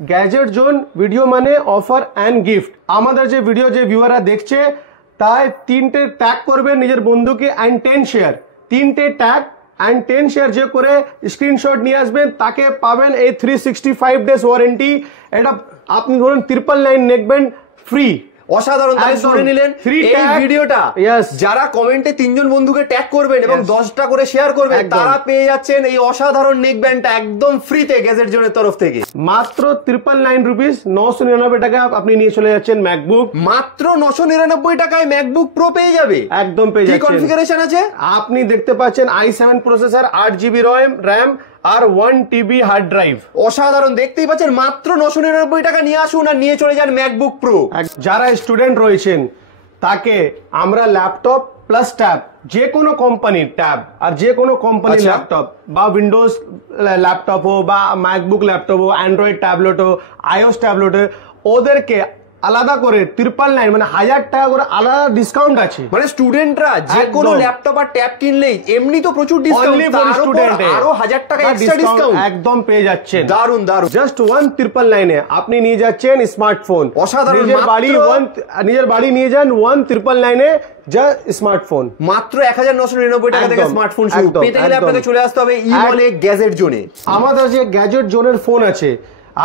Gadget zone video মানে offer and gift. আমাদের যে ভিডিও যে ভিউয়াররা দেখছে তাই 3টে ট্যাগ করবে নিজের বন্ধুকে অ্যান্ড 10 শেয়ার, 3টে ট্যাগ অ্যান্ড 10 শেয়ার যে করে স্ক্রিনশট নিয়ে আসবেন তাকে পাবেন এই 365 ডেজ ওয়ারেন্টি। এটা আপনি ধরুন 999 নেকবেন ফ্রি। অসাধারণ। শুনে নিলেন এই ভিডিওটা যারা কমেন্টে 3জন বন্ধুকে ট্যাগ করবেন এবং 10টা করে শেয়ার করবেন তারা পেয়ে যাচ্ছেন এই অসাধারণ নেক ব্যান্ডটা একদম ফ্রিতে গ্যাজেট জোনের তরফ থেকে। মাত্র 999 রুপিস, 999 টাকা আপনি নিয়ে চলে যাচ্ছেন ম্যাকবুক। মাত্র 999 টাকায় ম্যাকবুক প্রো পেয়ে যাবে। একদম পেয়ে যাচ্ছেন। কি কনফিগারেশন আছে আপনি দেখতে পাচ্ছেন i7 প্রসেসর, 8GB RAM আর 1TB হার্ড ড্রাইভ। অসাধারণ। দেখতেই পাচ্ছেন মাত্র 999 টাকা নিয়ে আসুন আর নিয়ে চলে যান ম্যাকবুক প্রো। যারা স্টুডেন্ট রয়েছেন তাকে আমরা ল্যাপটপ প্লাস ট্যাব, যে কোনো কোম্পানির ট্যাব আর যে কোনো কোম্পানির ল্যাপটপ বা উইন্ডোজ ল্যাপটপ হো বা ম্যাকবুক ল্যাপটপ হো, অ্যান্ড্রয়েড ট্যাবলেট হো, iOS ট্যাবলেট হো, ওদেরকে আলাদা করে 999 মানে 1000 টাকা করে আলাদা ডিসকাউন্ট আছে। মানে স্টুডেন্টরা যে কোনো ল্যাপটপ আর ট্যাব কিনলেই এমনি তো প্রচুর ডিসকাউন্ট, আরো 1000 টাকা এক্সট্রা ডিসকাউন্ট একদম পেয়ে যাচ্ছেন। দারুন দারুন। জাস্ট 999 এ আপনি নিয়ে যাচ্ছেন স্মার্টফোন। অসাধারণ। নিজের বাড়ি নিয়ে যান 999 এ যা স্মার্টফোন। মাত্র 1999 টাকা থেকে স্মার্টফোন শুরু। পেতে গেলে আপনাকে চলে আসতে হবে ইমলে গ্যাজেট জোনে। আমাদের যে গ্যাজেট জোনের ফোন আছে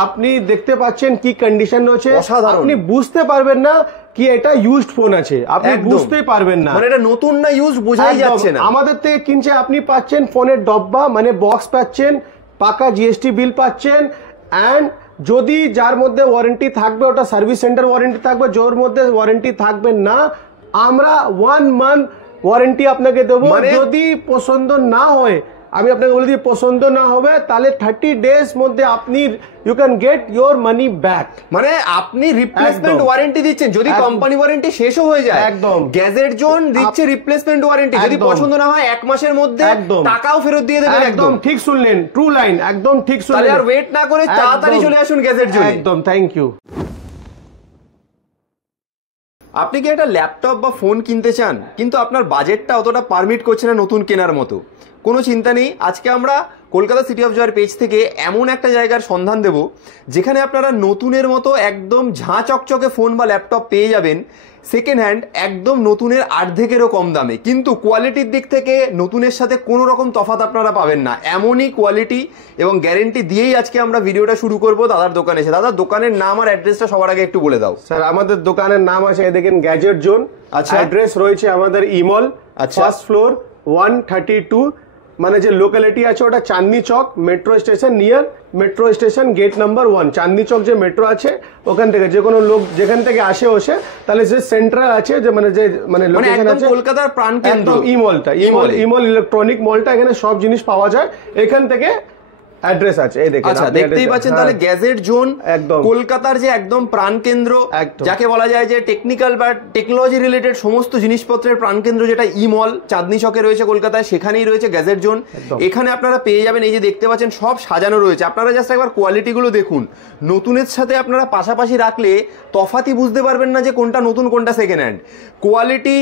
আপনি দেখতে পাচ্ছেন কি কন্ডিশন রয়েছে, আপনি বুঝতে পারবেন না কি এটা ইউজড ফোন আছে, আপনি বুঝতেই পারবেন না মানে এটা নতুন না ইউজ বোঝাই যাচ্ছে না। আমাদের থেকে কিনছে আপনি পাচ্ছেন ফোনের ডব্বা মানে বক্স পাচ্ছেন, পাকা জিএসটি বিল পাচ্ছেন, এন্ড যদি যার মধ্যে ওয়ারেন্টি থাকবে ওটা সার্ভিস সেন্টার ওয়ারেন্টি থাকবে, যার মধ্যে ওয়ারেন্টি থাকবে না আমরা 1 মান্থ ওয়ারেন্টি আপনাকে দেবো। যদি পছন্দ না হয় আমি আপনাকে বলে দিই পছন্দ না হবে তাহলে 30 ডেজ মধ্যে আপনি you can get your money back. মানে আপনি রিপ্লেসমেন্ট ওয়ারেন্টি দিচ্ছেন যদি কোম্পানি ওয়ারেন্টি শেষও হয়ে যায়। একদম। গ্যাজেট জোন দিচ্ছে রিপ্লেসমেন্ট ওয়ারেন্টি, যদি পছন্দ না হয় 1 মাসের মধ্যে টাকাও ফেরত দিয়ে দেবেন। একদম ঠিক শুনলেন, ট্রু লাইন, একদম ঠিক শুনলেন। তাহলে আর ওয়েট না করে তাড়াতাড়ি চলে আসুন গ্যাজেট জোনে। একদম, থ্যাংক ইউ। আপনি কি একটা ল্যাপটপ বা ফোন কিনতে চান কিন্তু আপনার বাজেটটা অতটা পারমিট করছে না নতুন কেনার মতো? কোনো চিন্তা নেই, আজকে আমরা কলকাতা সিটি অফ জয়ের পেজ থেকে এমন একটা জায়গার সন্ধান দেব যেখানে আপনারা নতুনের মতো একদম ঝাঁ চকচকে ফোন বা ল্যাপটপ পেয়ে যাবেন সেকেন্ড হ্যান্ড, একদম নতুনের অর্ধেকেরও কম দামে, কিন্তু কোয়ালিটির দিক থেকে নতুনের সাথে কোনো রকম তফাৎ আপনারা পাবেন না। এমনই কোয়ালিটি এবং গ্যারেন্টি দিয়েই আজকে আমরা ভিডিওটা শুরু করব দাদার দোকানে এসে। দাদার দোকানের নাম আর অ্যাড্রেসটা সবার আগে একটু বলে দাও। স্যার আমাদের দোকানের নাম আছে দেখেন গ্যাজেট জোন। আচ্ছা, অ্যাড্রেস রয়েছে আমাদের ইমল, ফার্স্ট ফ্লোর 132, মানে যে লোকালিটি আছে ওটা Chandni Chowk metro station, near metro station gate number 1। Chandni Chowk যে মেট্রো আছে ওখান থেকে যে কোনো লোক যেখান থেকে আসে তাহলে যে সেন্ট্রাল আছে যে মানে লোকেশন আছে কলকাতার প্রাণকেন্দ্র ইমলটা, ইমল ইলেকট্রনিক মলটা, এখানে সব জিনিস পাওয়া যায়, এখান থেকে অ্যাড্রেস আছে এই দেখেন। আচ্ছা, দেখতেই পাচ্ছেন তাহলে গ্যাজেট জোন একদম কলকাতার যে একদম প্রাণকেন্দ্র, যাকে বলা যায় যে টেকনিক্যাল বা টেকনোলজি রিলেটেড সমস্ত জিনিসপত্রের প্রাণকেন্দ্র, যেটা ইমল চাঁদনি চকে রয়েছে কলকাতায়, সেখানেই রয়েছে গ্যাজেট জোন। এখানে আপনারা পেয়ে যাবেন এই যে দেখতে পাচ্ছেন সব সাজানো রয়েছে। আপনারা জাস্ট একবার কোয়ালিটিগুলো দেখুন, নতুনের সাথে আপনারা পাশাপাশি রাখলে তফাৎই বুঝতে পারবেন না যে কোনটা নতুন কোনটা সেকেন্ড হ্যান্ড। কোয়ালিটি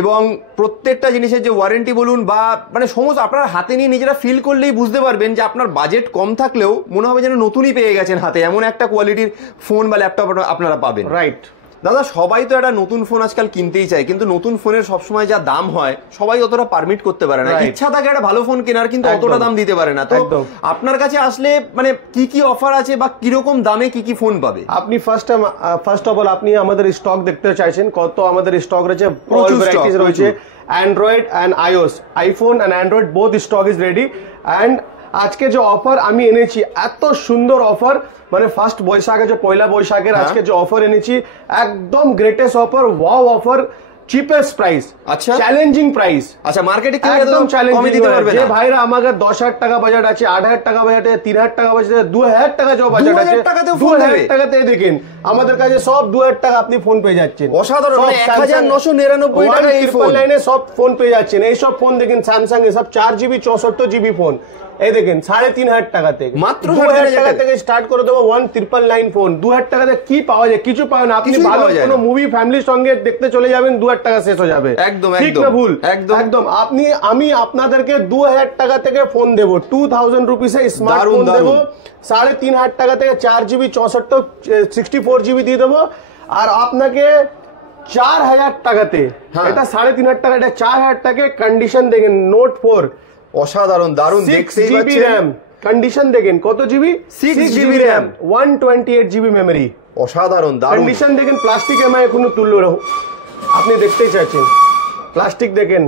এবং প্রত্যেকটা জিনিসের যে ওয়ারেন্টি বলুন বা মানে সমস্ত আপনার হাতে নিয়ে নিজেরা ফিল করলেই বুঝতে পারবেন যে আপনার বাজেট কম থাকলেও মনে হবে যেন নতুনই পেয়ে গেছেন হাতে, এমন একটা কোয়ালিটির ফোন বা ল্যাপটপ আপনারা পাবেন। রাইট দাদা, সবাই তো একটা নতুন ফোন আজকাল কিনতেই চায়, কিন্তু নতুন ফোনের সবসময় যা দাম হয় সবাই অতটা পারমিট করতে পারে না। ইচ্ছা থাকে একটা ভালো ফোন কেনার, কিন্তু অতটা দাম দিতে পারে না। তো আপনার কাছে আসলে মানে কি কি অফার আছে বা কিরকম দামে কি কি ফোন পাবে? আপনি ফার্স্ট অফ অল আপনি আমাদের স্টক দেখতে চাইছেন, কত আমাদের স্টক রয়েছে, প্রচুর ভ্যারাইটিস রয়েছে। Android and iOS, iPhone and Android both stock is ready. And আজকে যে অফার আমি এনেছি, এত সুন্দর অফার, মানে ফার্স্ট বৈশাখে যে পয়লা বৈশাখের আজকে যে অফার এনেছি একদম greatest offer, wow offer, cheapest price, আচ্ছা চ্যালেঞ্জিং প্রাইস। আচ্ছা, মার্কেটে কি একদম চ্যালেঞ্জিং দিতে পারবে যে ভাইরা আমাদের 10,000 টাকা বাজেট আছে, 8,000 টাকা বাজেট আছে, 3,000 টাকা বাজেট আছে, 2,000 টাকা যে বাজেট আছে, 2,000 টাকাতে দেখেন আমাদের কাছে সব 2,000 টাকা আপনি ফোন পেয়ে যাচ্ছেন। অসাধারণ, 1999 টাকা এই ফোন লাইনে সব ফোন পেয়ে যাচ্ছেন। এই সব ফোন দেখেন স্যামসাং এ সব 4GB 64GB ফোন, এই দেখেন 3,500 টাকা থেকে, মাত্র 2,000 টাকা থেকে স্টার্ট করে দেবো 1999 ফোন। 2,000 টাকাতে কি পাওয়া যায়? কিছু পাওয়া না। আপনি ভালো কোনো মুভি ফ্যামিলির সঙ্গে দেখতে চলে যাবেন, 2,000 টাকা শেষ হয়ে যাবে। একদম ঠিক না ভুল? একদম। আমি আপনাদেরকে 2,000 টাকা থেকে ফোন দেবো, 2,000 রুপিসে স্মার্টফোন দেবো। 3,500 টাকা থেকে 4GB 64 জিবি দিয়ে দেবো। আর আপনাকে 4,000 টাকাতে, এটা 3,500 টাকা, এটা 4,000 টাকা কন্ডিশন দেখেন নোট 4, অসাধারণ, দারুণ। 6GB র্যাম, কন্ডিশন দেখেন কত GB? 6GB RAM, 128GB memory, অসাধারণ, দারুণ কন্ডিশন দেখেন। প্লাস্টিক এমআই এখনো তুললো, আপনি দেখতেই চাচ্ছেন, প্লাস্টিক দেখেন,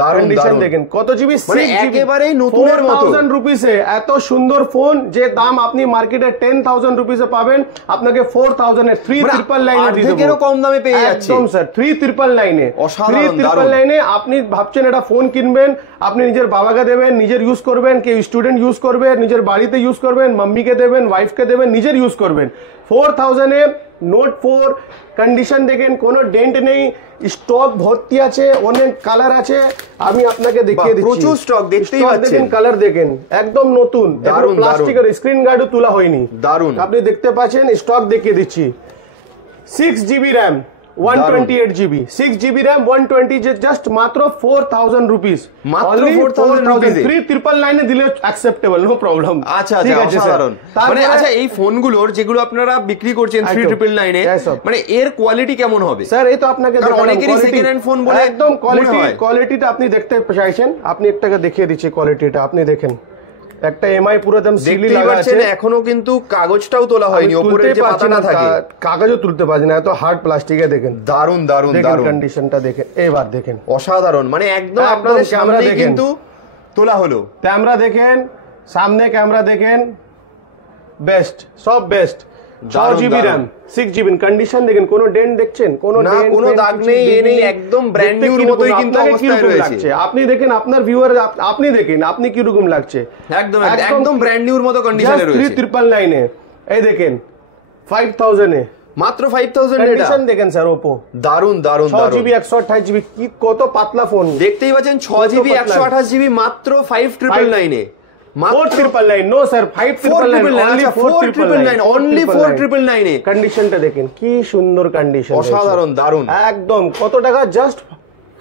দারুণ দেখেন কত জিবি, মানে একেবারেই নতুনের মতো। 4,000 রুপিসে এত সুন্দর ফোন, যে দাম আপনি মার্কেটে 10,000 রুপিসে পাবেন, আপনাকে 4,000 এ 3,999 দিয়ে দেব। কম দামে পেয়ে যাচ্ছি একদম স্যার, 3,999 এ। 3,999 এ আপনি ভাবছেন এটা ফোন কিনবেন, আপনি নিজের বাবাকে দেবেন, নিজের ইউজ করবেন, কেউ স্টুডেন্ট ইউজ করবে, নিজের বাড়িতে ইউজ করবেন, মাম্মিকে দেবেন, ওয়াইফকে দেবেন, নিজের ইউজ করবেন। 4,000 এ নোট 4, কন্ডিশন দেখেন, কোনো ডেন্ট নেই, স্টক ভর্তি আছে, অনেক কালার আছে, আমি আপনাকে দেখিয়ে দিচ্ছি, প্রচুর স্টক দেখতেই পাচ্ছেন, কালার দেখেন একদম নতুন, দারুণ, প্লাস্টিকের স্ক্রিন গার্ডও তোলা হয়নি, দারুণ, আপনি দেখতে পাচ্ছেন, স্টক দেখিয়ে দিচ্ছি। 6GB RAM, 128GB, 6GB RAM, 120, just মাত্র 4,000 রুপিস, মাত্র 4,000 রুপিস, 3,999 এ দিলে অ্যাকসেপ্টেবল, নো প্রবলেম। আচ্ছা, অসাধারণ। মানে আচ্ছা, এই ফোনগুলোর যেগুলো আপনারা বিক্রি করছেন 3,999 এ, মানে এর কোয়ালিটি কেমন হবে? স্যার এই তো আপনাকে অনেকেরই সেকেন্ড হ্যান্ড ফোন বলে একদম কোয়ালিটিটা আপনি দেখতে চাইছেন, আপনি একটাকে দেখিয়ে দিচ্ছি কোয়ালিটিটা, আপনি দেখেন, একটা এমআই পুরো একদম সিলি লাগা আছে, এখনো কিন্তু কাগজটাও তোলা হয়নি, উপরে যে পাতাটা থাকে কাগজও তুলতে পারছি না, এত হার্ড প্লাস্টিকে দেখেন, দারুণ, দারুণ, দারুণ কন্ডিশনটা দেখেন, এবার দেখেন, অসাধারণ, মানে একদম আপনাদের সামনে কিন্তু তোলা হলো। ক্যামেরা দেখেন, সামনে ক্যামেরা দেখেন, বেস্ট, সব best. 6GB RAM, 6GB, condition দেখেন, কোনো ডেন্ট দেখছেন? কোনো দাগ নেই, এ নেই, একদম ব্র্যান্ড নিউর মতোই কিন্তু অবস্থায় রয়েছে। আপনি দেখেন, আপনার ভিউয়ার, আপনি দেখেন আপনি কি রকম লাগছে, একদম ব্র্যান্ড নিউর মতো কন্ডিশনে রয়েছে। 3,999 এ, এই দেখেন 5,000 এ, মাত্র 5,000 এ, কন্ডিশন দেখেন স্যার, Oppo, দারুণ, দারুণ, 6GB 128GB, কি কত পাতলা ফোন, দেখতেই পাচ্ছেন, 6GB 128GB মাত্র 5,999 এ, 4,999, নো স্যার, 5,999, only 4,999 এ। কন্ডিশনটা দেখেন কি সুন্দর কন্ডিশন, অসাধারণ, দারুণ একদম। কত টাকা? জাস্ট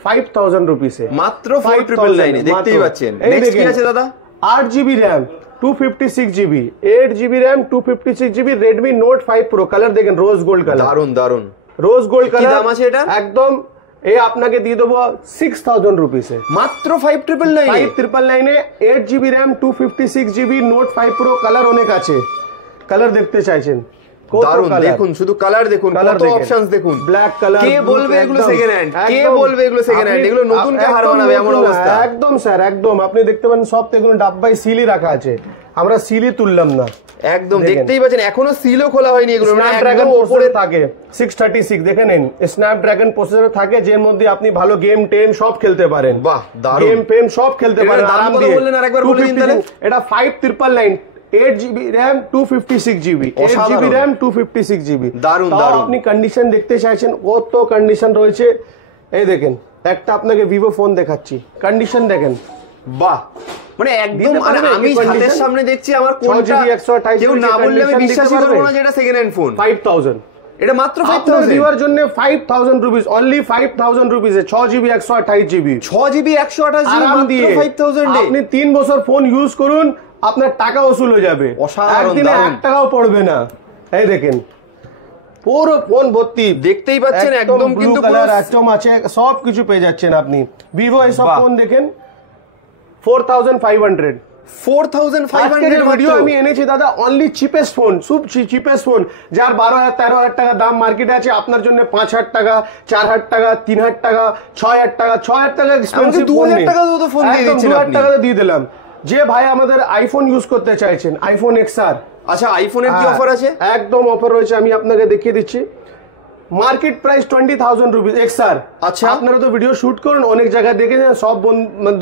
5,000 রুপিসে, মাত্র 4,999 এ, দেখতেই পাচ্ছেন। নেক্সট কি আছে দাদা? 8GB RAM, 256GB, 8GB RAM, 256GB, Redmi Note 5 Pro, colour দেখেন, রোজ গোল্ড কালার, দারুণ, দারুণ, রোজ গোল্ড কালার। কি দাম আছে এটা? একদম এই আপনাকে দিয়ে দেবো 6,000 রুপিসে, মাত্র 5,999 এ। 8GB RAM, 256GB, Note 5 Pro, colour অনেক আছে, কালার দেখতে চাইছেন, দারুণ, দেখুন শুধু কালার দেখুন, কত অপশনস দেখুন, ব্ল্যাক কালার। কে বলবে এগুলো সেকেন্ড হ্যান্ড? কে বলবে এগুলো সেকেন্ড হ্যান্ড? এগুলো নতুন কে হার বানাবে এমন অবস্থা। একদম স্যার, একদম। আপনি দেখতে পারেন সব তো এগুলো ডাব্বায় সিলই রাখা আছে, আমরা সিলই তুললাম না, একদম দেখতেই পাচ্ছেন, এখনো সিলও খোলা হয়নি এগুলো, স্ন্যাপড্রাগন উপরে থাকে 636, দেখে নিন, স্ন্যাপড্রাগন প্রসেসর থাকে, যের মধ্যে আপনি ভালো গেম টেম সব খেলতে পারেন, বাহ, দারুণ, গেম পেম সব খেলতে পারেন আরাম দিয়ে। বললেন আরেকবার বলে দিন তাহলে। এটা 5,999, 8GB RAM, 256GB, 8GB RAM, 256GB, দারুণ, দারুণ। আপনি কন্ডিশন দেখতে চাইছেন, কত কন্ডিশন রয়েছে, এই দেখেন, একটা আপনাকে ভিভো ফোন দেখাচ্ছি, কন্ডিশন দেখেন, বাহ, মানে একদম, আমি হাতের সামনে দেখছি, আমার কোনটা কেউ না বললে আমি বিশ্বাসই করব না যে এটা সেকেন্ড হ্যান্ড ফোন। 5,000, এটা মাত্র 5,000 ভিউয়ার জন্য 5,000 rupees, only 5,000 রুপিসে, 6GB 128GB, 6GB 128GB, মাত্র 5,000 এ। আপনি 3 বছর ফোন ইউজ করুন, আপনার টাকা ওসুল হয়ে যাবে, একদিনে 1 টাকাও পড়বে না। এই দেখেন, পুরো ফোন ভর্তি, দেখতেই পাচ্ছেন, একদম কিন্তু কালার একদম আছে, সব কিছু পেয়ে যাচ্ছেন আপনি। ভিভো এই সব ফোন দেখেন, 4,500, 4,500 ভিডিও আমি এনেছি দাদা, অনলি চিপেস্ট ফোন, খুব চিপেস্ট ফোন, যার 12,000 13,000 টাকা দাম মার্কেটে আছে, আপনার জন্য 5,000 টাকা, 4,000 টাকা, 3,000 টাকা, 6,000 টাকা, 6,000 টাকা এক্সপেন্সিভ, 2,000 টাকা তো ফোন দিয়ে দিচ্ছেন আপনি, 2,000 টাকা দিয়ে দিলাম। যে ভাই আমাদের আইফোন ইউজ করতে চাইছেন, আইফোন XR, আচ্ছা, আইফোনের কি অফার আছে? একদম অফার রয়েছে, আমি আপনাকে দেখিয়ে দিচ্ছি। Market price 20,000 rupees XR। আচ্ছা, আপনারা তো ভিডিও শুট করুন, অনেক জায়গায় দেখেছেন, সব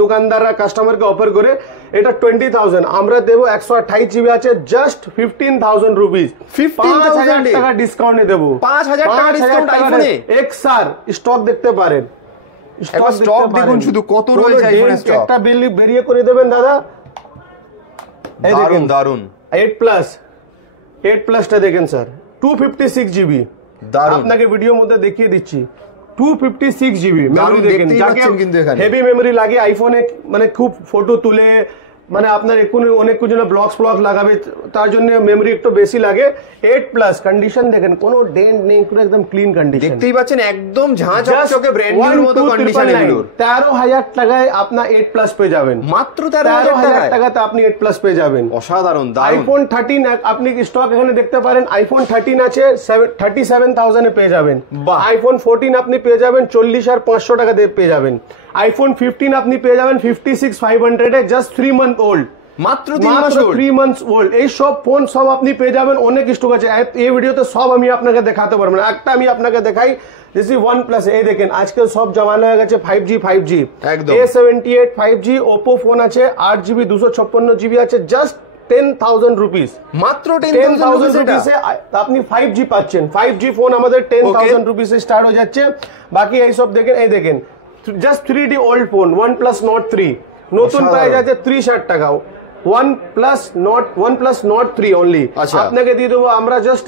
দোকানদাররা কাস্টমারকে অফার করে, এটা 20,000, আমরা দেবো 128GB আছে, জাস্ট 15,000 রুপিস, 5,000 টাকা ডিসকাউন্টে দেবো, 5,000 টাকা ডিসকাউন্ট আইফোনে। XR স্টক দেখতে পারেন, স্টক দেখুন শুধু কত রয়েছে আইফোনের স্টক, একটা বেরিয়ে করে দেবেন দাদা, দারুন দারুন। 8 প্লাসটা দেখেন স্যার, 256 জিবি, আপনাকে ভিডিওর মধ্যে দেখিয়ে দিচ্ছি। 256 জিবি মেমোরি দেখেন, যাকে হেভি মেমোরি লাগে আইফোনে, মানে খুব ফটো তুলে, মানে আপনার অনেক কিছু ব্লগস লাগাবে, তার জন্য মেমোরি একটু বেশি লাগে। 8 প্লাস কন্ডিশন দেখেন, কোনো ডেন্ট নেই, পুরো একদম ক্লিন কন্ডিশন, দেখতেই পাচ্ছেন একদম ঝাঁ চকচকে ব্র্যান্ড নিউর মতো কন্ডিশন। এগুলো 13,000 টাকায় আপনার 8 প্লাস পেয়ে যাবেন, মাত্র 13,000 টাকাতে আপনি 8 প্লাস পেয়ে যাবেন। অসাধারণ। আইফোন 13 আপনি স্টক এখানে দেখতে পারেন, আইফোন 13 আছে 37,000 এ পেয়ে যাবেন। আইফোন 14 আপনি পেয়ে যাবেন 40,500 টাকা দিয়ে পেয়ে যাবেন। আইফোন 15 আপনি পেয়ে যাবেন 56,500 এ, জাস্ট 3 মান্থ ওল্ড, মাত্র 3 মান্থস ওল্ড। এই সব ফোন সব আপনি পেয়ে যাবেন, অনেক স্টক আছে। এই ভিডিওতে সব আমি আপনাকে দেখাতে পারবো না, একটা আমি আপনাকে দেখাই। দিস ইজ OnePlus, এই দেখেন আজকাল সব জামানা হয়ে গেছে 5G একদম। A78 5G ওপো ফোন আছে, 8GB 256GB আছে, জাস্ট 10,000 রুপিস, মাত্র 10,000 রুপিসে আপনি 5G পাচ্ছেন। 5G ফোন আমাদের 10,000 রুপিসে স্টার্ট হয়ে যাচ্ছে। বাকি এই সব দেখেন, এই দেখেন just 3D old phone OnePlus Nord 3 নতুন প্রাইস আছে 30,000 টাকা। OnePlus Nord 3 অনলি আপনাকে দিয়ে দেবো আমরা জাস্ট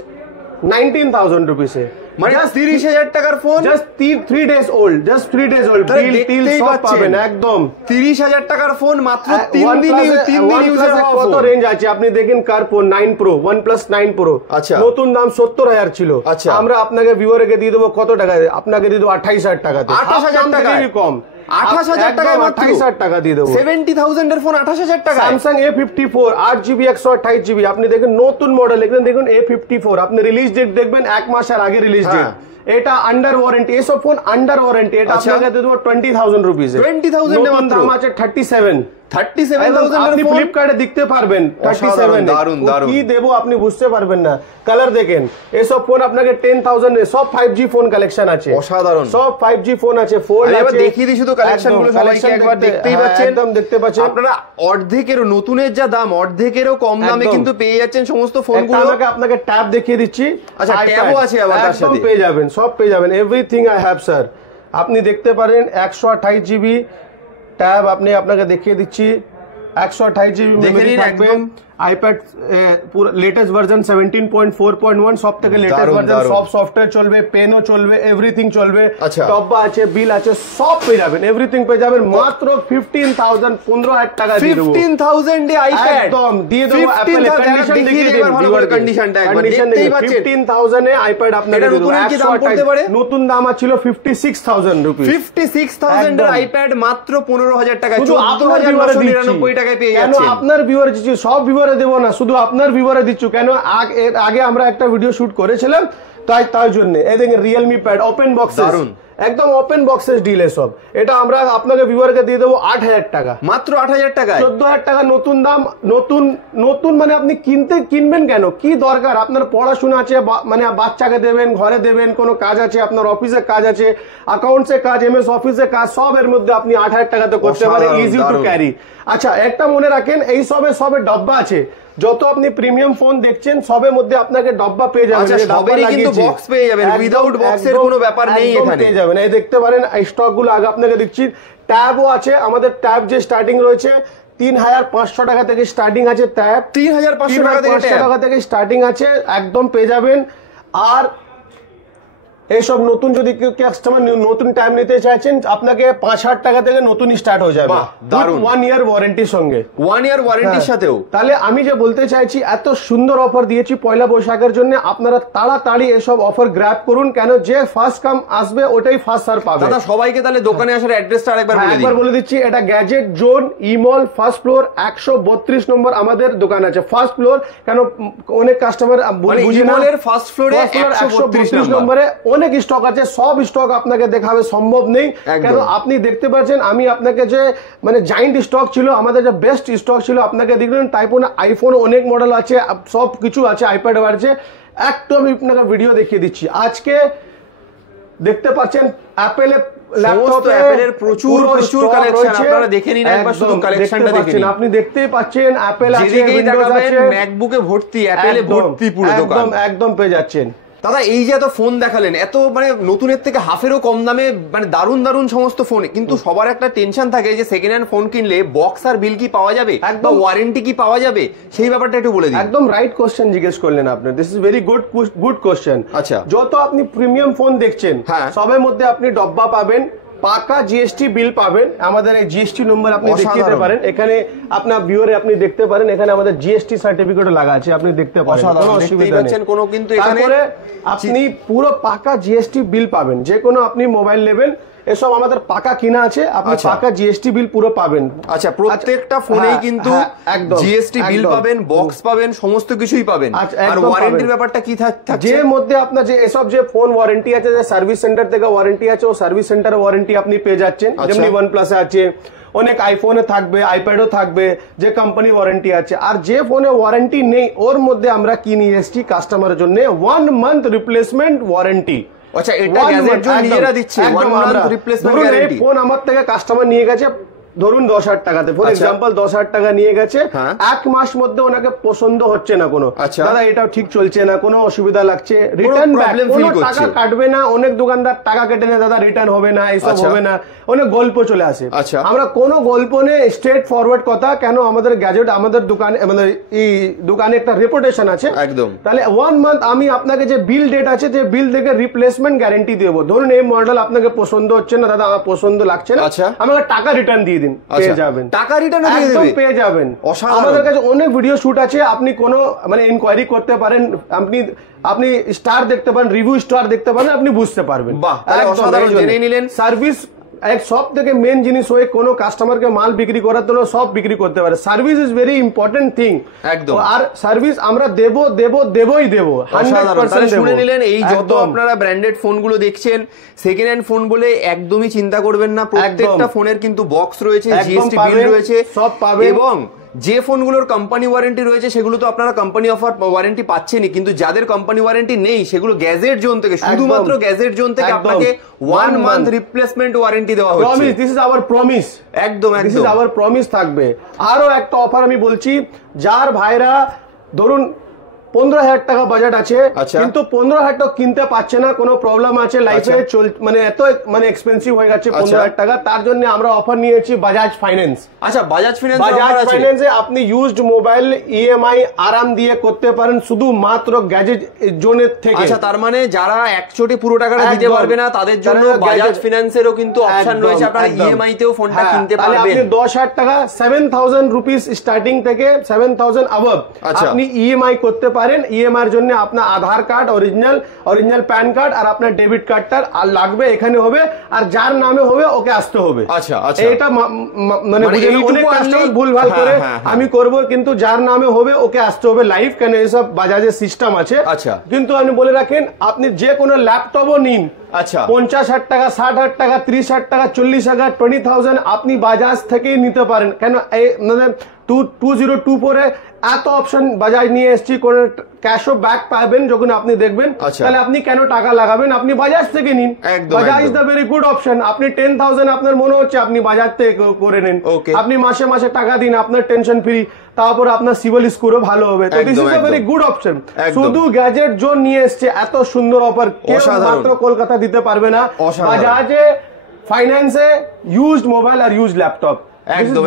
19,000 রুপিসে, মানে 30,000 টাকার phone, just 3 days old, just 3 days old, till সব পাবেন একদম। 30,000 টাকার ফোন মাত্র 3 দিন ইউজ কত রেঞ্জ আছে আপনি দেখেন। কার ফোন 9 Pro, OnePlus 9 Pro নতুন দাম 70,000 ছিল, আমরা আপনাকে ভিউয়ারকে দিয়ে দেবো কত টাকায়, আপনাকে দিয়ে দেবো 28,000 টাকাতে। 28,000 টাকা কম, 28,000 টাকা, 28,000 টাকা দিয়ে দেবো। 70,000 এর ফোন 28,000 টাকা। স্যামসাং A54 8GB 128GB আপনি দেখেন নতুন মডেল, এখানে দেখুন A54, আপনি রিলিজ ডেট দেখবেন 1 মাসের আগে রিলিজ ডেট। এটা আন্ডার ওয়ারেন্টি, এসব ফোন আন্ডার ওয়ারেন্টি। এটা আপনাকে দিয়ে দেবো 20,000 রুপিস, 20,000 এর মাত্র। দাম আছে 37,000 আপনি ফ্লিপকার্টে দেখতে পারবেন। 37 কি দেবো আপনি বুঝতে পারবেন না। কালার দেখেন, এসব ফোন আপনাকে 10,000 এ সব 5G ফোন কালেকশন আছে, অসাধারণ সব 5G ফোন আছে। ফোল্ড আছে, দেখিয়ে দিই শুধু কালেকশন গুলো সবাইকে একবার দেখতেই পাচ্ছেন, একদম দেখতে পাচ্ছেন। আপনারা অর্ধেকেরও, নতুনের যা দাম অর্ধেকেরও কম দামে কিন্তু পেয়ে যাচ্ছেন সমস্ত ফোনগুলো। আপনাকে ট্যাব দেখিয়ে দিচ্ছি। আচ্ছা, ট্যাবও আছে আবার তার সাথে, পেয়ে যাবেন, সব পেয়ে যাবেন, এভরিথিং আই হ্যাভ স্যার। আপনি দেখতে পারেন 128GB ট্যাব, আপনাকে দেখিয়ে দিচ্ছি 128GB মেমরি থাকবে। আইপ্যাড পুরো লেটেস্ট ভার্সন 17.4.1, সব থেকে লেটেস্ট ভার্সন, সব সফটওয়্যার চলবে, পেনও চলবে, এভরিথিং চলবে। ডব্বা আছে, বিল আছে, সব পেয়ে যাবেন, এভরিথিং পেয়ে যাবেন মাত্র 15,000 15,000 টাকা দিয়ে দেবো। 15,000 এ আইপ্যাড একদম দিয়ে দেবো। অ্যাপল কন্ডিশন দেখিয়ে দেন, কন্ডিশনটা একবার দেখতেই পাচ্ছেন। 15,000 এ আইপ্যাড আপনাকে দিয়ে দেবো। কি দাম পড়তে পারে? নতুন দাম ছিল 56,000 রুপিস। 56,000 এর আইপ্যাড মাত্র 15,000 টাকা, 14,999 টাকায় পেয়ে যাচ্ছেন। কেন আপনার ভিউয়ার দিচ্ছি, সব ভিউয়ার দেবো না, শুধু আপনার ভিউয়ারে দিচ্ছ। কেন আগে আমরা একটা ভিডিও শুট করেছিলাম, তার জন্য। এই দেখেন রিয়েলমি প্যাড ওপেন বক্সেস, একদম ওপেন বক্সেস ডিল সব। এটা আমরা আপনাকে ভিউয়ারকে দিয়ে দেবো 8,000 টাকা, মাত্র 8,000 টাকা। 14,000 টাকা নতুন দাম। নতুন মানে আপনি কিনবেন কেন, কি দরকার? আপনার পড়াশোনা আছে, মানে বাচ্চাকে দেবেন, ঘরে দেবেন, কোনো কাজ আছে, আপনার অফিসে কাজ আছে, অ্যাকাউন্টসে কাজ, MS অফিসে কাজ, সব এর মধ্যে আপনি 8,000 টাকাতে করতে পারেন, ইজি টু ক্যারি। আচ্ছা, একটা মনে রাখেন, এই সবে ডব্বা আছে। যত আপনি প্রিমিয়াম ফোন দেখছেন সবের মধ্যে আপনাকে ডব্বা পেয়ে যাবেন, সবেরই কিন্তু বক্স পেয়ে যাবেন, উইদাউট বক্সের কোনো ব্যাপার নেই এখানে, পেয়ে যাবেন। এই দেখতে পারেন এই স্টক গুলো আগে আপনাকে দিচ্ছি। ট্যাবও আছে আমাদের, ট্যাব যে স্টার্টিং রয়েছে 3,500 টাকা থেকে স্টার্টিং আছে। ট্যাব 3,500 টাকা থেকে স্টার্টিং আছে, একদম পেয়ে যাবেন। আর এইসব নতুন যদি কেউ কাস্টমার নতুন টাইম নিতে চাইছেন, আপনাকে 5,000 টাকা থেকে নতুন স্টার্ট হয়ে যাবে, 1 ইয়ার ওয়ারেন্টির সঙ্গে, 1 ইয়ার ওয়ারেন্টির সাথেও। তাহলে আমি যে বলতে চাইছি, এত সুন্দর অফার দিয়েছি পয়লা বৈশাখের জন্য, আপনারা তাড়াতাড়ি এসব অফার গ্র্যাব করুন। কেন, যে ফার্স্ট কাম আসবে ওটাই ফার্স্ট সার পাবে। দাদা সবাইকে তাহলে দোকানে আসার অ্যাড্রেসটা আরেকবার বলে দিচ্ছি। এটা গ্যাজেট জোন ইমল, ফার্স্ট ফ্লোর, 132 নম্বর আমাদের দোকান আছে, ফার্স্ট ফ্লোর। কেন অনেক কাস্টমার বুঝি না, ফার্স্ট ফ্লোরে 132 নম্বরে অনেক স্টক আছে, সব স্টক আপনাকে দেখাবে সম্ভব নেই। কেন আপনি দেখতে পাচ্ছেন, আমি আপনাকে যে মানে জাইন্ট স্টক ছিল, আমাদের যে বেস্ট স্টক ছিল আপনাকে দেখলেন। টাইপোন আইফোন অনেক মডেল আছে, সব কিছু আছে, আইপ্যাড আছে। একটু আমি আপনাকে ভিডিও দেখিয়ে দিচ্ছি। আজকে দেখতে পাচ্ছেন অ্যাপেল অ্যাপেলের প্রচুর কালেকশন, আপনারা দেখে নিন একবার, শুধু কালেকশনটা দেখে নিন। আপনি দেখতেই পাচ্ছেন অ্যাপেল আছে, যেদিকেই তাকাবেন ম্যাকবুকে ভর্তি, অ্যাপেলে ভর্তি পুরো দোকান, একদম পেয়ে যাচ্ছেন। দাদা এই যে এত ফোন দেখালেন, এত মানে নতুনের থেকে হাফেরও কম দামে মানে দারুণ দারুণ সমস্ত ফোন, কিন্তু সবার একটা টেনশন থাকে যে সেকেন্ড হ্যান্ড ফোন কিনলে বক্স আর বিল কি পাওয়া যাবে, একদম ওয়ারেন্টি কি পাওয়া যাবে, সেই ব্যাপারটা একটু বলে দিন। একদম রাইট কোশ্চেন জিজ্ঞেস করলেন আপনি, this is very good question. আচ্ছা, যত আপনি প্রিমিয়াম ফোন দেখছেন সবের মধ্যে আপনি ডব্বা পাবেন, পাকা জিএসটি বিল পাবেন, আমাদের এই জিএসটি নম্বর আপনি দেখিয়ে দিতে পারেন, এখানে আপনার ভিউয়ারে আপনি দেখতে পারেন, এখানে আমাদের জিএসটি সার্টিফিকেট লাগা আছে, আপনি দেখতে পারেন, কোনো অসুবিধা নেই কোনো। কিন্তু এখানে আপনি পুরো পাকা জিএসটি বিল পাবেন, যে কোনো আপনি মোবাইল নেবেন এসব আমাদের পাকা কিনা আছে, আপনি পাকা জিএসটি বিল পুরো পাবেন। আচ্ছা, প্রত্যেকটা ফোনেই কিন্তু জিএসটি বিল পাবেন, বক্স পাবেন, সমস্ত কিছুই পাবেন। আর ওয়ারেন্টির ব্যাপারটা কি থাকছে, যে মধ্যে আপনার যে এসব যে ফোন ওয়ারেন্টি আছে, যে সার্ভিস সেন্টার থেকে ওয়ারেন্টি আছে, ও সার্ভিস সেন্টার ওয়ারেন্টি আপনি পেয়ে যাচ্ছেন, যেমনি OnePlus আছে, অনেক আইফোনে থাকবে, আইপ্যাডও থাকবে, যে কোম্পানি ওয়ারেন্টি আছে। আর যে ফোনে ওয়ারেন্টি নেই ওর মধ্যে আমরা কি নিয়ে এসেছি কাস্টমারের জন্য 1 month রিপ্লেসমেন্ট ওয়ারেন্টি। আচ্ছা, এটা গ্যাজেট জোন নিজেরা দিচ্ছে 1 month রিপ্লেসমেন্ট গ্যারান্টি। ফোন আমার থেকে কাস্টমার নিয়ে গেছে ধরুন 10,000 টাকাতে, ফর এক্সাম্পল 10,000 টাকা নিয়ে গেছে, 1 মাস মধ্যে ওনাকে পছন্দ হচ্ছে না কোনো, দাদা এটাও ঠিক চলছে না, কোনো অসুবিধা লাগছে, রিটার্ন প্রবলেম ফিল করছে, টাকা কাটবে না, অনেক দোকানদার টাকা কেটে নেয়, দাদা রিটার্ন হবে না, এইসব হবে না, অনেক গল্প চলে আসে। আমরা কোনো গল্প নেই, স্ট্রেট ফরওয়ার্ড কথা। কেন আমাদের গ্যাজেট, আমাদের দোকানে, আমাদের এই দোকানে একটা রেপুটেশন আছে একদম। তাহলে 1 month আমি আপনাকে যে বিল ডেট আছে, যে বিল থেকে রিপ্লেসমেন্ট গ্যারান্টি দেবো। ধরুন এই মডেল আপনাকে পছন্দ হচ্ছে না, দাদা আমার পছন্দ লাগছে না, আমাকে টাকা রিটার্ন দিয়ে দিন, পেয়ে যাবেন, টাকা রিটার্ন পেয়ে যাবেন। আমাদের কাছে অনেক ভিডিও শুট আছে, আপনি কোনো মানে ইনকোয়ারি করতে পারেন, আপনি স্টার দেখতে পারেন, রিভিউ স্টার দেখতে পারেন, আপনি বুঝতে পারবেন। সার্ভিস এক সব থেকে মেন জিনিস হয়ে কোনো কাস্টমারকে মাল বিক্রি করার জন্য সব বিক্রি করতে পারে। Service is very important thing একদম। আর সার্ভিস আমরা দেবই দেবো 100%। শুনে নিলেন, এই যত আপনারা ব্র্যান্ডেড ফোনগুলো দেখছেন, সেকেন্ড হ্যান্ড ফোন বলে একদমই চিন্তা করবেন না, প্রত্যেকটা ফোনের কিন্তু বক্স রয়েছে, জিএসটি বিল রয়েছে, সব পাবেন। এবং যে ফোনগুলোর কোম্পানি ওয়ারেন্টি রয়েছে সেগুলো তো আপনারা কোম্পানি অফার ওয়ারেন্টি পাচ্ছেনই, কিন্তু যাদের কোম্পানি ওয়ারেন্টি নেই সেগুলো গ্যাজেট জোন থেকে, শুধুমাত্র গ্যাজেট জোন থেকে আপনাকে 1 month রিপ্লেসমেন্ট ওয়ারেন্টি দেওয়া হচ্ছে। Promise, this is our promise, একদম দিস ইজ আওয়ার প্রমিস থাকবে। আরো একটা অফার আমি বলছি, যার ভাইরা ধরুন 15,000 টাকা বাজেট আছে, কিন্তু 15,000 টাকা কিনতে পারছে না, কোনো প্রবলেম আছে লাইফে, মানে এত মানে এক্সপেন্সিভ হয়ে গেছে 15,000 টাকা, তার জন্য আমরা অফার নিয়েছি বাজাজ ফাইন্যান্স। আচ্ছা, বাজাজ ফাইন্যান্সে আপনি ইউজড মোবাইল ইএমআই আরাম দিয়ে করতে পারেন, শুধুমাত্র গ্যাজেট জোনের থেকে। আচ্ছা, তার মানে যারা একচোটে পুরো টাকাটা দিতে পারবে না তাদের জন্য বাজাজ ফিন্যান্সেরও কিন্তু অপশন রয়েছে, আপনারা ইএমআই তেও ফোনটা কিনতে পারবেন। আপনি 10,000 টাকা 7,000 রুপিস স্টার্টিং থেকে 7,000 অ্যাবভ আপনি ইএমআই করতে পারেন। ইএমআই এর জন্য আপনার আধার কার্ড, অরিজিনাল প্যান কার্ড আর আপনার ডেবিট কার্ডটা আর লাগবে, এখানে হবে, আর যার নামে হবে ওকে আসতে হবে। আচ্ছা, এটা মানে অনেক কাস্টমার ভুলভাল করে আমি করব, কিন্তু যার নামে হবে ওকে আসতে হবে লাইভ, কেন এসব বাজাজের সিস্টেম আছে। আচ্ছা, কিন্তু আমি বলে রাখেন, আপনি যে কোনো ল্যাপটপও নিন, আচ্ছা 50,000 টাকা, 60,000 টাকা, 30,000 টাকা, 40,000, 20,000 আপনি বাজাজ থেকেই নিতে পারেন। কেন মানে 2024 এ এত অপশন বাজাজ নিয়ে এসেছি, কোন ক্যাশও ব্যাক পাবেন যখন আপনি দেখবেন, তাহলে আপনি কেন টাকা লাগাবেন, আপনি বাজাজ থেকে নিন। Bajaj is the very good option. আপনি 10,000 আপনার মনে হচ্ছে, আপনি বাজাজ থেকে করে নিন, আপনি মাসে মাসে টাকা দিন, আপনার টেনশন ফ্রি, তারপর আপনার সিভিল স্কোরও ভালো হবে। তো this is a very good option. শুধু গ্যাজেট জোন নিয়ে এসছে এত সুন্দর অফার, কেউ মাত্র কলকাতা দিতে পারবে না। বাজাজে ফাইন্যান্সে used mobile are used laptop, একদম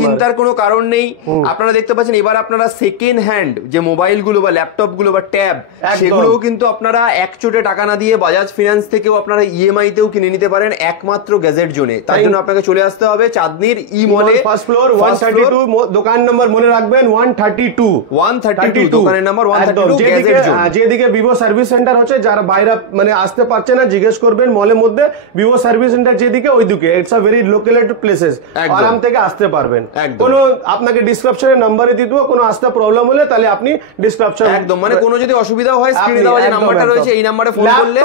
চিন্তার কোনো কারণ নেই। আপনারা দেখতে পাচ্ছেন, এবার আপনারা সেকেন্ড হ্যান্ড যে মোবাইল গুলো বা ল্যাপটপ গুলো বা ট্যাব, সেগুলোও কিন্তু আপনারা একচোটে টাকা না দিয়ে বাজাজ ফিন্যান্স থেকেও আপনারা ইএমআই তেও কিনে নিতে পারেন, একমাত্র গ্যাজেট জোনে। তার জন্য আপনাকে চলে আসতে হবে চাঁদনীর ই মলে, ফার্স্ট ফ্লোর 132, দোকান নম্বর মনে রাখবেন 132 দোকানের নাম্বার 132, গ্যাজেট জোন। যেদিকে ভিভো সার্ভিস সেন্টার হচ্ছে, যারা বাইরে মানে আসতে পারছে না, জিজ্ঞেস করবেন মলের মধ্যে ভিভো সার্ভিস সেন্টার যেদিকে, ওইদিকে। ইটস আ ভেরি লোকেলেটেড প্লেস, আরাম থেকে আসতে পারবেন। কোনো আপনাকে ডিসক্রিপশনে নাম্বারে দিয়ে দেবো, কোনো আসতে প্রবলেম হলে তাহলে আপনি ডিসক্রিপশন একদম, মানে কোনো যদি অসুবিধা হয় স্ক্রিনে দেওয়া যে নাম্বারটা রয়েছে এই নাম্বারে ফোন করলে।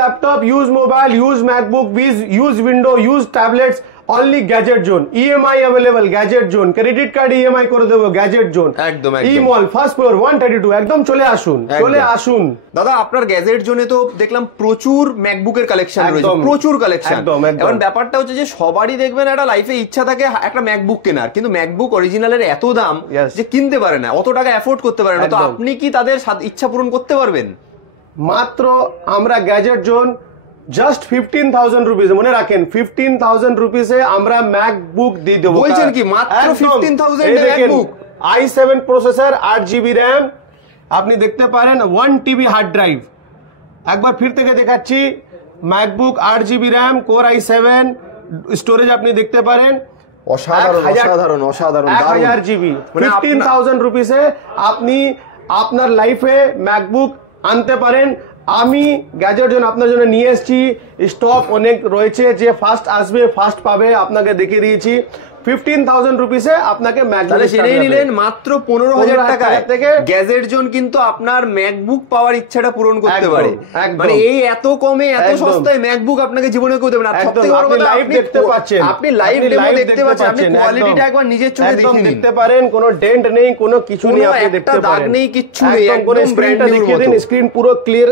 Laptop, use mobile, use MacBook, use window, use tablets, only gadget zone. EMI available, gadget zone. Credit card EMI করে দেবো, গ্যাজেট জোন। একদম ই মল, ফার্স্ট ফ্লোর 132, একদম চলে আসুন। দাদা, আপনার গ্যাজেট জোনে তো দেখলাম প্রচুর ম্যাকবুকের কালেকশন রয়েছে, প্রচুর কালেকশন। এখন ব্যাপারটা হচ্ছে যে সবারই দেখবেন একটা লাইফে ইচ্ছা থাকে একটা ম্যাকবুক কেনার, কিন্তু ম্যাকবুক অরিজিনালের এত দাম যে কিনতে পারে না, অত টাকা অ্যাফোর্ড করতে পারে না। তো আপনি কি তাদের ইচ্ছা পূরণ করতে পারবেন? মাত্র আমরা গ্যাজেট জোন জাস্ট 15,000 রুপিস, মনে রাখেন 15,000 রুপিসে আমরা ম্যাকবুক দিয়ে দেবো। বলছেন কি মাত্র 15,000 এ MacBook? i7 processor, 8GB RAM, আপনি দেখতে পারেন 1 TB হার্ড ড্রাইভ। একবার ফির থেকে দেখাচ্ছি, MacBook 8GB RAM, core i7, storage আপনি দেখতে পারেন অসাধারণ অসাধারণ অসাধারণ 1000 GB। 15,000 রুপিসে আপনি আপনার লাইফে ম্যাকবুক আনতে পারেন। আমি গ্যাজেট জন্য আপনার জন্য নিয়ে এসেছি, স্টক অনেক রয়েছে, যে ফার্স্ট আসবে ফার্স্ট পাবে, আপনাকে দেখিয়ে দিয়েছি। 15,000 রুপিসে আপনাকে ম্যাকবুক জেনে নিলেন মাত্র 15,000 টাকায় থেকে গ্যাজেট জোন কিন্তু আপনার ম্যাকবুক পাওয়ার ইচ্ছাটা পূরণ করতে পারে। মানে এই এত কমে এত সস্তায় ম্যাকবুক আপনাকে জীবনে কেউ দেবে না। সবথেকে বড় কথা লাইভ দেখতে পাচ্ছেন, আপনি লাইভ ডেমো দেখতে পাচ্ছেন, আপনি কোয়ালিটিটা একবার নিজের চোখে দেখতে পারেন, কোনো ডেন্ট নেই, কোনো কিছু নেই, আপনি দেখতে পারেন, দাগ নেই, কিচ্ছু নেই, একদম স্ক্রিনটা দেখিয়ে দিন, স্ক্রিন পুরো ক্লিয়ার,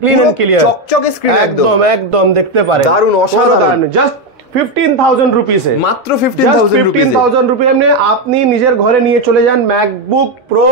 ক্লিন এন্ড ক্লিয়ার, চকচকে স্ক্রিন, একদম একদম দেখতে পারেন, দারুণ অসাধারণ। জাস্ট 15,000 রুপিসে, মাত্র 15,000 রুপি আপনি নিজের ঘরে নিয়ে চলে যান ম্যাকবুক প্রো।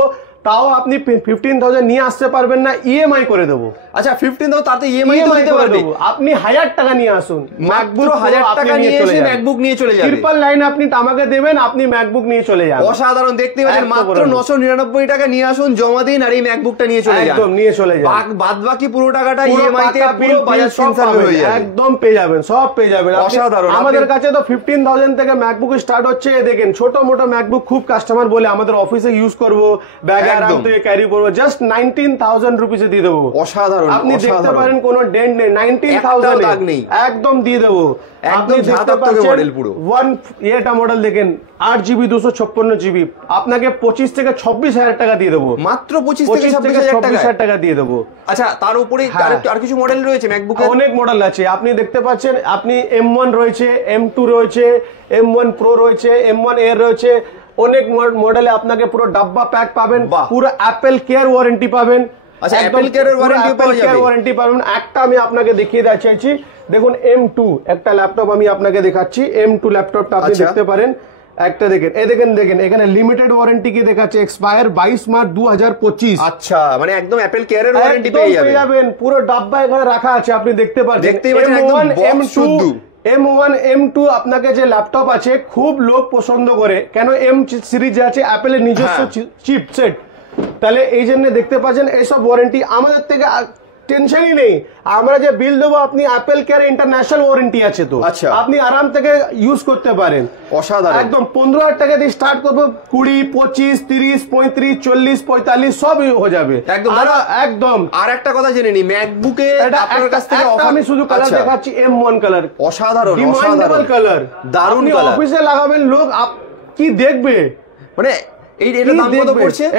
তাও আপনি 15,000 নিয়ে আসতে পারবেন না, ইএমআই করে দেবো। আচ্ছা 15,000 তাতে ইএমআই দিতে পারবে? আপনি 1000 টাকা নিয়ে আসুন, ম্যাকবুক 1000 টাকা নিয়ে এসে ম্যাকবুক নিয়ে চলে যাবেন। ট্রিপল লাইন আপনি আমাকে দেবেন, আপনি ম্যাকবুক নিয়ে চলে যান। অসাধারণ, দেখতে পাচ্ছেন মাত্র 999 টাকা নিয়ে আসুন, জমা দিন আর এই ম্যাকবুকটা নিয়ে চলে যান, একদম নিয়ে চলে যান। বাদ বাকি পুরো টাকাটা ইএমআই তে পুরো বাজাজ ফিন্সার্ভ হয়ে যাবে, একদম পেয়ে যাবেন, সব পেয়ে যাবেন। অসাধারণ। আমাদের কাছে তো 15,000 থেকে ম্যাকবুক স্টার্ট হচ্ছে। দেখেন ছোট মোটো ম্যাকবুক খুব কাস্টমার বলে আমাদের অফিসে ইউজ করবো, ব্যাগে আরাম থেকে ক্যারি করবো, জাস্ট 19,000 রুপিসে দিয়ে দেবো। অসাধারণ, আপনি দেখতে পারেন কোনো ডেন্ট নেই, 19,000 একদম দিয়ে দেবো। আপনি দেখতে পাচ্ছেন এটা মডেল দেখেন 8GB 256GB, আপনাকে 25 থেকে 26,000 টাকা দিয়ে দেবো, মাত্র 25 থেকে 26,000 টাকা দিয়ে দেবো। আচ্ছা তার উপরে আর কিছু মডেল রয়েছে ম্যাকবুকে? অনেক মডেল আছে, আপনি দেখতে পাচ্ছেন, আপনি M1 রয়েছে, M2 রয়েছে, M1 Pro রয়েছে, M1 Air রয়েছে, অনেক মডেলে আপনাকে পুরো ডাব্বা প্যাক পাবেন, পুরো অ্যাপেল কেয়ার ওয়ারেন্টি পাবেন। আচ্ছা অ্যাপেল কেয়ার ওয়ারেন্টি পাবেন। একটা আমি আপনাকে দেখিয়ে দিতে চাইছি, দেখুন M2 একটা ল্যাপটপ আমি আপনাকে দেখাচ্ছি, M2 ল্যাপটপটা আপনি দেখতে পারেন, একটা দেখেন, দেখেন এখানে লিমিটেড ওয়ারেন্টি কি দেখাচ্ছে, এক্সপায়ার 22 মার্চ 2025। আচ্ছা মানে একদম অ্যাপেল কেয়ারের ওয়ারেন্টি পেয়ে যাবেন, পুরো ডাব্বা এখানে রাখা আছে, আপনি দেখতে পাচ্ছেন। M1 M2 আপনাকে যে ল্যাপটপ আছে খুব লোক পছন্দ করে, কেন M সিরিজ আছে অ্যাপেলের নিজস্ব চিপসেট, তাহলে এই জন্য দেখতে পাচ্ছেন এইসব ওয়ারেন্টি আমাদের থেকে টেনশনই নেই। আমরা যে বিল দেবো, আপনি অ্যাপেল কেয়ার ইন্টারন্যাশনাল ওয়ারেন্টি আছে, তো আপনি আরাম থেকে ইউজ করতে পারেন। অসাধারণ, একদম 15,000 টাকা দিয়ে স্টার্ট করবো, 20, 25, 30, 35, 40, 45 সব হয়ে যাবে একদম। একদম আর একটা কথা জেনে নি, ম্যাকবুকে আপনার কাছ থেকে আমি শুধু কালার দেখাচ্ছি, M1 কালার, অসাধারণ অসাধারণ কালার, দারুণ কালার, অফিসে লাগাবেন, লোক কি দেখবে, মানে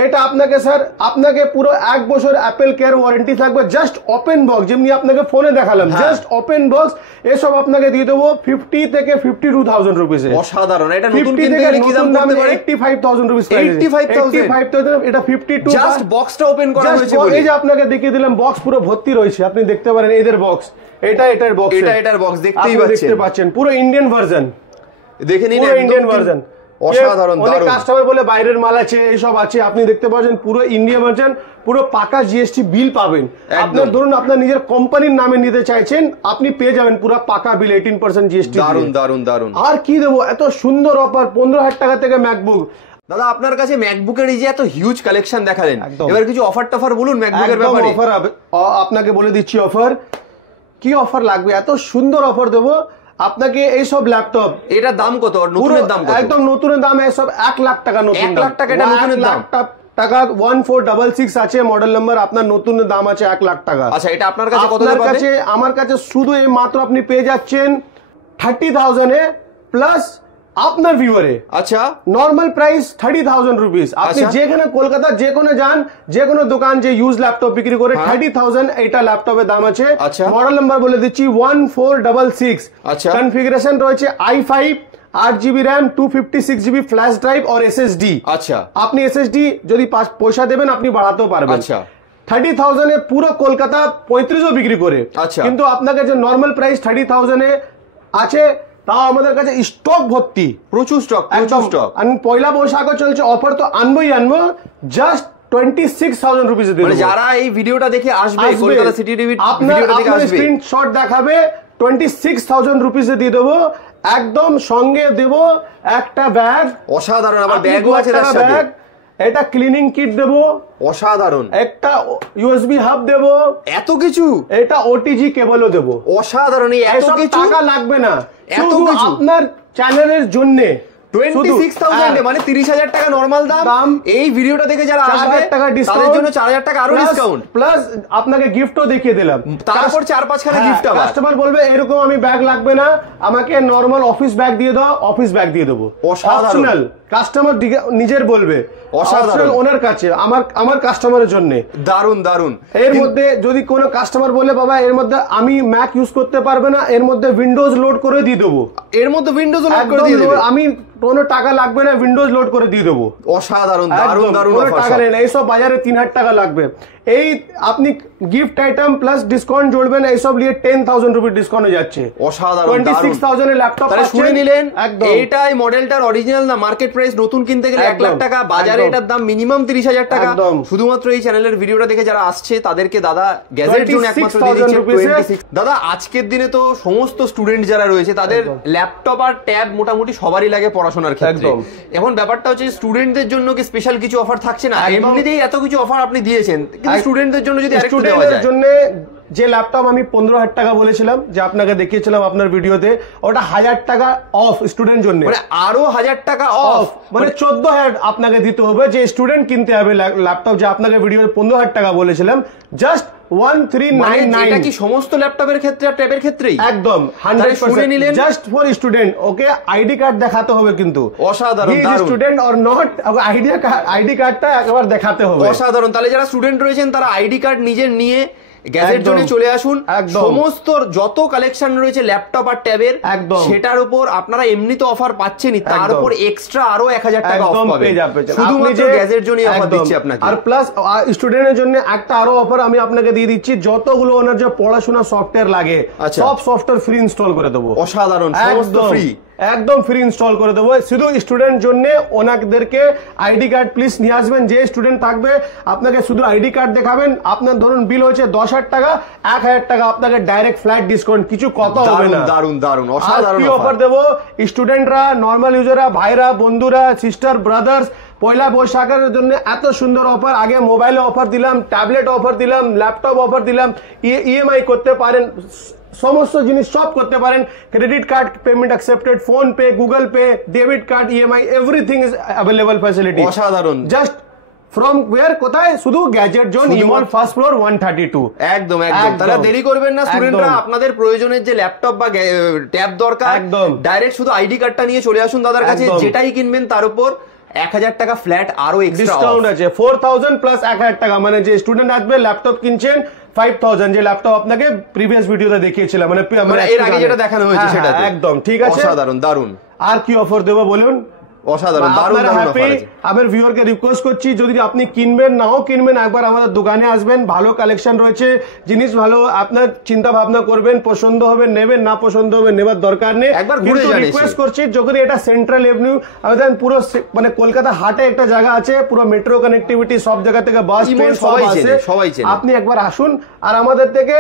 এটা আপনাকে স্যার আপনাকে পুরো 1 বছর অ্যাপেল কেয়ার ওয়ারেন্টি থাকবে, জাস্ট ওপেন বক্স, যেমনি আপনাকে ফোনে দেখালাম, জাস্ট ওপেন বক্স, এসব আপনাকে দিয়ে দেবো 50 থেকে 52,000 রুপিসে। অসাধারণ, এটা নতুন কিনতে গেলে কি দাম পড়তে পারে? 85,000 রুপিস। 85,000 এটা 52, জাস্ট বক্সটা ওপেন করা হয়েছে বলে। এই যে আপনাকে দেখিয়ে দিলাম, বক্স পুরো ভর্তি রয়েছে, আপনি দেখতে পারেন এদের বক্স, এটার বক্স, এটার বক্স দেখতেই পাচ্ছেন, পুরো ইন্ডিয়ান ভার্সন, দেখে নিন, ইন্ডিয়ান ভার্সন। অসাধারণ, অনেক কাস্টমার বলে বাইরের মাল আছে, এইসব আছে, আপনি দেখতে পাচ্ছেন পুরো ইন্ডিয়া ভার্সন, পুরো পাকা জিএসটি বিল পাবেন। আপনার ধরুন আপনার নিজের কোম্পানির নামে নিতে চাইছেন, আপনি পেয়ে যাবেন পুরো পাকা বিল 18% জিএসটি। দারুন দারুন দারুন। আর কি দেবো, এত সুন্দর অফার, 15,000 টাকা থেকে ম্যাকবুক। দাদা আপনার কাছে ম্যাকবুকের এই যে এত হিউজ কালেকশন দেখালেন, এবার কিছু অফার টফার বলুন ম্যাকবুকের ব্যাপারে। অফার আপনাকে বলে দিচ্ছি, অফার কি অফার লাগবে, এত সুন্দর অফার দেবো আপনাকে। এইসব ল্যাপটপ, এটার দাম কত? নতুনের দাম কত? একদম নতুনের দাম এসব 1 লাখ টাকা, নতুন 1 লাখ টাকা, এটা নতুনের দাম টাকা 1466 আছে মডেল নাম্বার, আপনার নতুন দাম আছে 1 লাখ টাকা। আচ্ছা এটা আপনার কাছে কত আপনার কাছে? আমার কাছে শুধু এই মাত্র আপনি পেয়ে যাচ্ছেন 30,000 এ প্লাস আপনার ভিউয়ারে। আচ্ছা নর্মাল প্রাইস 30,000 রুপিস। আপনি যেখানে কলকাতা যে কোনো যান, যে কোনো দোকান যে ইউজ ল্যাপটপ বিক্রি করে 30,000 এটা ল্যাপটপের দাম আছে। মডেল নাম্বার বলে দিচ্ছি 1466। আচ্ছা কনফিগারেশন রয়েছে i5, 8GB RAM, 256GB flash drive और SSD। আচ্ছা আপনি SSD যদি পয়সা দেবেন আপনি বাড়াতেও পারবেন। আচ্ছা 30,000 এ পুরো কলকাতা 35 বিক্রি করে, কিন্তু আপনাকে যে নর্মাল প্রাইস 30,000 এ আছে, তাও আমাদের কাছে স্টক ভর্তি, প্রচুর স্টক, প্রচুর স্টক। পয়লা বৈশাখও চলছে, অফার তো আনবোই আনবো। জাস্ট 26,000 রুপিস দিয়ে দেবো। যারা এই ভিডিওটা দেখে আসবে কলকাতা সিটি টিভি ভিডিওটা দেখে আসবে, স্ক্রিনশট দেখাবে, 26,000 রুপিস দিয়ে দেবো। একদম সঙ্গে দেবো একটা ব্যাগ, অসাধারণ। আবার ব্যাগও আছে তার সাথে, এটা ক্লিনিং কিট দেবো, অসাধারণ। একটা ইউএসবি হাব দেবো, এত কিছু। এটা ওটিজি কেবলও দেবো, অসাধারণ। এত কিছু টাকা লাগবে না, শুধু আপনার চ্যানেলের জন্য 26,000 মানে 30,000 টাকা নরমাল দাম। এই ভিডিওটা দেখে যারা আসবে তাদের জন্য 4,000 টাকা আরো ডিসকাউন্ট, প্লাস আপনাকে গিফটও দেখিয়ে দিলাম। তারপর 4-5 খানা গিফট। আবার কাস্টমার বলবে এরকম আমি ব্যাগ লাগবে না, আমাকে নরমাল অফিস ব্যাগ দিয়ে দাও, অফিস ব্যাগ দিয়ে দেবো। অপশনাল, কাস্টমার নিজের বলবে, অপশনাল ওনার কাছে, আমার কাস্টমারের জন্য। দারুন দারুন। এর মধ্যে যদি কোনো কাস্টমার বলে বাবা এর মধ্যে আমি ম্যাক ইউজ করতে পারবে না, এর মধ্যে উইন্ডোজ লোড করে দিয়ে দেবো, এর মধ্যে উইন্ডোজ লোড করে দিয়ে দেবো, আমি কোনো টাকা লাগবে না, উইন্ডোজ লোড করে দিয়ে দেবো। অসাধারণ, দারুন দারুন অফার। টাকা নেই, এইসব বাজারে 3,000 টাকা লাগবে। এই আপনি গিফট আইটেম প্লাস ডিসকাউন্ট জুড়বেন, এইসব নিয়ে 10,000 রুপি ডিসকাউন্ট হয়ে যাচ্ছে। অসাধারণ, 26,000 এর ল্যাপটপ তাহলে শুনে নিলেন। এইটাই মডেলটার অরিজিনাল না, মার্কেট প্রাইস নতুন কিনতে গেলে 1 লাখ টাকা, বাজারে এটার দাম মিনিমাম 30,000 টাকা। শুধুমাত্র এই চ্যানেলের ভিডিওটা দেখে যারা আসছে তাদেরকে দাদা গ্যাজেট জোন একমাত্র দিয়ে দিচ্ছে 26। দাদা আজকের দিনে তো সমস্ত স্টুডেন্ট যারা রয়েছে তাদের ল্যাপটপ আর ট্যাব মোটামুটি সবারই লাগে পড়াশোনার ক্ষেত্রে। এখন ব্যাপারটা হচ্ছে স্টুডেন্টদের জন্য কি স্পেশাল কিছু অফার থাকছে না? এমনিতেই এত কিছু অফার আপনি দিয়েছেন, কিন্তু স্টুডেন্টদের জন্য যদি আরেকটু দেওয়া যায়। জন্য যে ল্যাপটপ আমি 15,000 টাকা বলেছিলাম, যে আপনাকে দেখিয়েছিলাম আপনার ভিডিওতে, ওটা 1,000 টাকা অফ স্টুডেন্ট জন্য, মানে আরো 1,000 টাকা অফ, মানে 14,000 আপনাকে দিতে হবে। যে স্টুডেন্ট কিনতে হবে ল্যাপটপ, যে আপনাকে ভিডিওতে 15,000 টাকা বলেছিলাম, জাস্ট 1399। এটা কি সমস্ত ল্যাপটপের ক্ষেত্রে আর ট্যাবের ক্ষেত্রেই? একদম 100% just for student. Okay ID card দেখাতে হবে কিন্তু। অসাধারণ, স্টুডেন্ট অর নট, আইডি কার্ডটা একবার দেখাতে হবে। অসাধারণ। তাহলে যারা স্টুডেন্ট রয়েছেন তারা আইডি কার্ড নিজের নিয়ে গ্যাজেট জোনে চলে আসুন। সমস্ত যত কালেকশন রয়েছে ল্যাপটপ আর ট্যাবের, সেটার উপর আপনারা এমনি তো অফার পাচ্ছেনই, তার উপর এক্সট্রা আরো 1,000 টাকা অফ পাবেন শুধুমাত্র গ্যাজেট জোনে অফার দিচ্ছি আপনাকে। আর প্লাস স্টুডেন্টের জন্য একটা আরো অফার আমি আপনাকে দিয়ে দিচ্ছি, যতগুলো ওনার যে পড়াশোনা সফটওয়্যার লাগে সব সফটওয়্যার ফ্রি ইনস্টল করে দেবো। অসাধারণ, সমস্ত ফ্রি, একদম ফ্রি ইনস্টল করে দেবো। শুধু স্টুডেন্ট জন্য ওনাদেরকে আইডি কার্ড প্লিজ নিয়ে আসবেন। যে স্টুডেন্ট থাকবে আপনাকে শুধু আইডি কার্ড দেখাবেন, আপনার ধরুন বিল হয়েছে 10,000 টাকা, 1,000 টাকা আপনাকে ডাইরেক্ট ফ্ল্যাট ডিসকাউন্ট, কিছু কথা হবে না। দারুন দারুন, অসাধারণ অফার দেবো। স্টুডেন্টরা, নর্মাল ইউজাররা, ভাইরা, বন্ধুরা, সিস্টার, ব্রাদার্স, পয়লা বৈশাখের জন্য এত সুন্দর অফার। আগে মোবাইলে অফার দিলাম, ট্যাবলেট অফার দিলাম, ল্যাপটপ অফার দিলাম, ইএমআই করতে পারেন, সমস্ত জিনিস সব করতে পারেন। Credit card payment accepted, phone pay, Google pay, debit card, EMI, everything is available facility. অসাধারণ। জাস্ট ফ্রম ওয়্যার, কোথায়? শুধু গ্যাজেট জোন, ইমল, ফার্স্ট ফ্লোর 132। একদম একদম। তাহলে দেরি করবেন না স্টুডেন্টরা, আপনাদের প্রয়োজনের যে ল্যাপটপ বা ট্যাব দরকার, একদম ডাইরেক্ট শুধু আইডি কার্ডটা নিয়ে চলে আসুন দাদার কাছে। যেটাই কিনবেন তার উপর 1,000 টাকা ফ্ল্যাট আরো এক্সট্রা ডিসকাউন্ট আছে। 4,000 প্লাস 1,000 টাকা, মানে যে স্টুডেন্ট আসবে ল্যাপটপ কিনছেন 5,000, যে ল্যাপটপ আপনাকে প্রিভিয়াস ভিডিওতে দেখিয়েছিলাম, মানে এর আগে যেটা দেখানো হয়েছে সেটা একদম ঠিক আছে। অসাধারণ, দারুন। আর কি অফার দেবো বলুন? অসাধারণ, দারুণ দারুণ অফার আছে। আমার ভিউয়ারকে রিকোয়েস্ট করছি, যদি আপনি কিনবেন নাও কিনবেন, একবার আমাদের দোকানে আসবেন, ভালো কালেকশন রয়েছে, জিনিস ভালো, আপনার চিন্তা ভাবনা করবেন, পছন্দ হবে নেবেন, না পছন্দ হবে নেবার দরকার নেই। একবার ঘুরে যান। রিকোয়েস্ট করছি, যখন এটা সেন্ট্রাল এভিনিউ, আমাদের পুরো মানে কলকাতা হাটে একটা জায়গা আছে, পুরো মেট্রো কানেক্টিভিটি, সব জায়গা থেকে বাস ট্রেন সবাই আছে, আপনি একবার আসুন আর আমাদের থেকে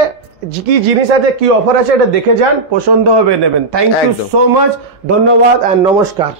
কি জিনিস আছে, কি অফার আছে এটা দেখে যান, পছন্দ হবে নেবেন। থ্যাংক ইউ সো মাচ, ধন্যবাদ এন্ড নমস্কার।